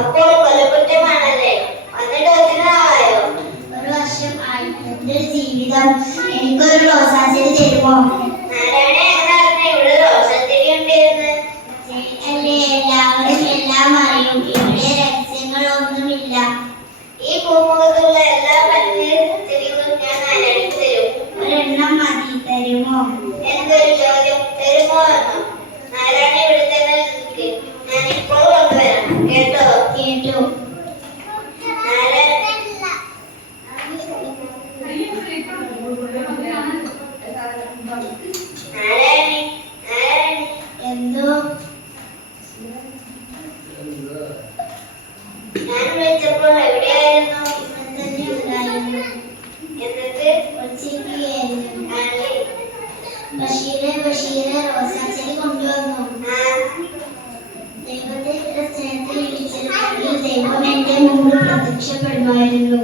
അപ്പോൾ കൊലക്കുറ്റമാണല്ലേ? വന്നിട്ട് ഒത്തിരി നാളായോ? ഒരു വർഷം ആയി. എന്റെ ജീവിതം എനിക്കൊരു റോസാച്ചെടി തരുമോ? നാരായണ എങ്ങനെ അറിഞ്ഞ ഇവിടെ റോസാച്ചെടി ഉണ്ടായിരുന്നു? അല്ലേ, എല്ലാവരും എല്ലാം അറിയും. ഇവിടെ രഹസ്യങ്ങളൊന്നുമില്ല. ഈ പൂമുഖത്തുള്ള എല്ലാ ചെടികളും ഞാൻ നാരായണിക്ക് തരും. ഒരെണ്ണം മതി, തരുമോ? എന്തൊരു ചോദ്യം! തരുമോ എന്നോ? നാരായണ ഇവിടെ തന്നെ നിൽക്ക്, ഞാൻ ഇപ്പോൾ കൊണ്ടുവരാം. കേട്ടോ? കേട്ടു. എന്തോ? ഞാൻ വിളിച്ചപ്പോൾ എവിടെയായിരുന്നു? തന്നെ ഉണ്ടായിരുന്നു. എന്നിട്ട് ബഷീറെ റോസാച്ചെടി കൊണ്ടുവന്നു. ദൈവത്തെ ഇത്ര സ്നേഹത്തിൽ വിളിച്ചിരുന്നെങ്കിൽ ദൈവം എന്റെ മുമ്പ് പ്രത്യക്ഷപ്പെടുമായിരുന്നു.